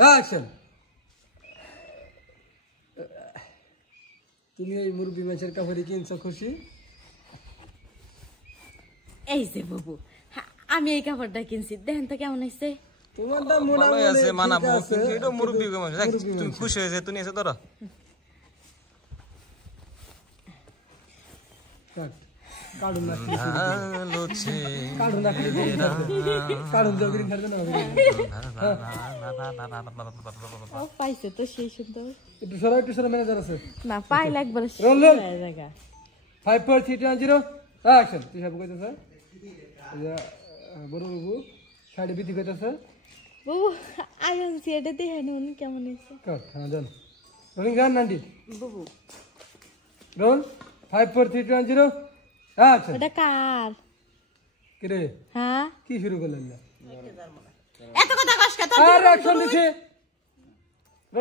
Action. তুমি এই মুরব্বী মাছের কাপড়ে কিনছো খুশি? এই যে বাবু আমি এই কাপড়টা কিনছি, দেখেন তো কেমন হয়েছে। তোমার দাম মোটামুটি আছে, মানাবো, কিন্তু এটা মুরব্বী মাছ। তুমি খুশি হয়েছে? তুমি এসে ধরো। কার্টুন না কার্টুন না কার্টুন দাও গ্রিন খাবে না। ও পাইছে তো সেই সুন্দর। একটু সরা ম্যানেজার আছে না পাইলে একবার জায়গা। 5 4 3 2 0 অ্যাকশন। তুই সব কইতেছ বড় বাবু শাড়ি বিধি কইতেছ বাবু আয়ন সিয়াটা দেখেন উনি কেমন হয়েছে। কর হ্যাঁ জান রোলিং গান 90 বাবু রোল 5 4 3 2 0 অ্যাকশন। এটা কার? কি রে হ্যাঁ কি শুরু করলেন না? এত কথা কষ্ট আর অ্যাকশন দিছে।